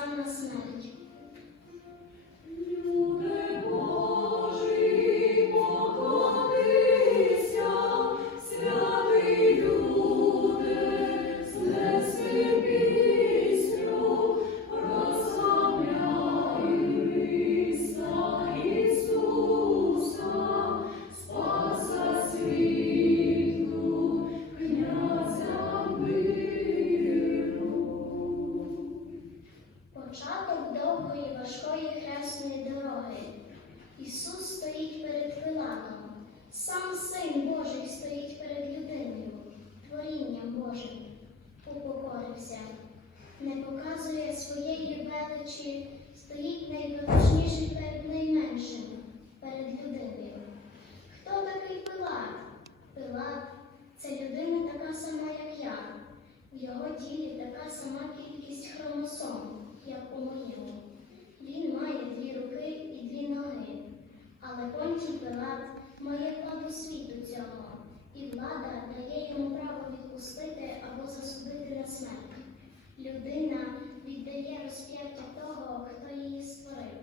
сам на смерть. Початок довгої важкої хресної дороги. Ісус стоїть перед Пилатом. Сам Син Божий стоїть перед людиною, творінням Божим. Упокорився, не показує своєї величі, стоїть найвеличніший перед найменшим, перед людиною. Хто такий Пилат? Пилат це людина така сама, як я. В його тілі така сама кількість хромосом, як у моєму. Він має дві руки і дві ноги. Але Понтій Пилат має владу світу цього, і влада дає йому право відпустити або засудити на смерть. Людина віддає розп'яття того, хто її створив.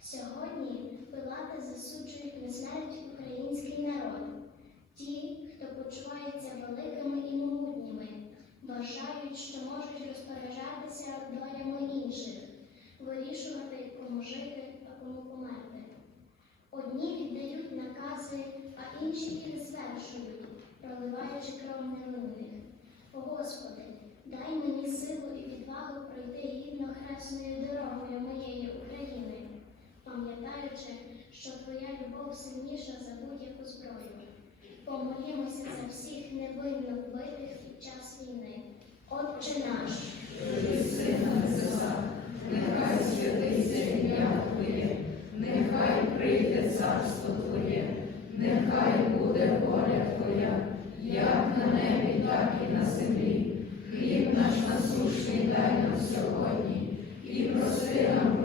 Сьогодні Пилати засуджують на смерть український народ. Ті, хто і могутніми, вважають, що можуть розпоряджатися долями інших, вирішувати, кому жити, а кому померти. Одні віддають накази, а інші їх звершують, проливаючи кров невинних. Господи, дай мені силу і всіх невинно вбитих під час війни. Отче наш, і сина небеса, нехай святиться ім'я Твоє, нехай прийде царство Твоє, нехай буде воля Твоя, як на небі, так і на землі. Хліб наш насущний дай нам сьогодні і прости нам.